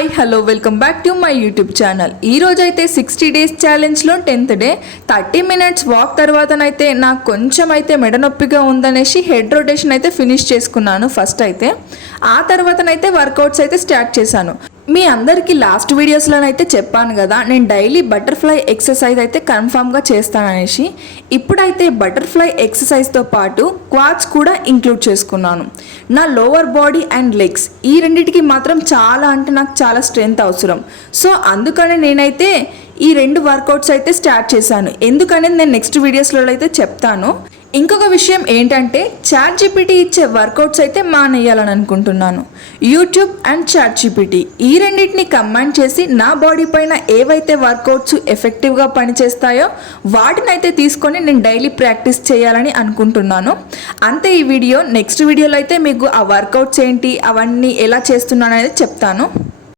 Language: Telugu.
Hi hello welcome back to my YouTube channel. ఈ రోజు అయితే 60 డేస్ ఛాలెంజ్లో 10th డే 30 మినిట్స్ వాక్ తర్వాతనైతే నాకు కొంచెం అయితే మెడ నొప్పిగా ఉందనేసి హెడ్ రొటేషన్ అయితే ఫినిష్ చేసుకున్నాను ఫస్ట్ అయితే. ఆ తర్వాతనైతే వర్కౌట్స్ అయితే స్టార్ట్ చేశాను. మీ అందరికీ లాస్ట్ వీడియోస్లోనైతే చెప్పాను కదా, నేను డైలీ బటర్ఫ్లై ఎక్సర్సైజ్ అయితే కన్ఫామ్గా చేస్తాననేసి. ఇప్పుడైతే బటర్ఫ్లై ఎక్సర్సైజ్తో పాటు క్వాడ్స్ కూడా ఇంక్లూడ్ చేసుకున్నాను. నా లోవర్ బాడీ అండ్ లెగ్స్ ఈ రెండింటికి మాత్రం చాలా అంటే నాకు చాలా స్ట్రెంగ్త్ అవసరం. సో అందుకని నేనైతే ఈ 2 వర్కౌట్స్ అయితే స్టార్ట్ చేశాను. ఎందుకనేది నేను నెక్స్ట్ వీడియోస్లో అయితే చెప్తాను. ఇంకొక విషయం ఏంటంటే ChatGPT ఇచ్చే వర్కౌట్స్ అయితే మానేయాలని అనుకుంటున్నాను. యూట్యూబ్ అండ్ ChatGPT ఈ రెండింటిని కంబైన్ చేసి నా బాడీ పైన ఏవైతే వర్కౌట్స్ ఎఫెక్టివ్గా పనిచేస్తాయో వాటినైతే తీసుకొని నేను డైలీ ప్రాక్టీస్ చేయాలని అనుకుంటున్నాను. అంతే ఈ వీడియో. నెక్స్ట్ వీడియోలో అయితే మీకు ఆ వర్కౌట్స్ ఏంటి అవన్నీ ఎలా చేస్తున్నాను అనేది చెప్తాను.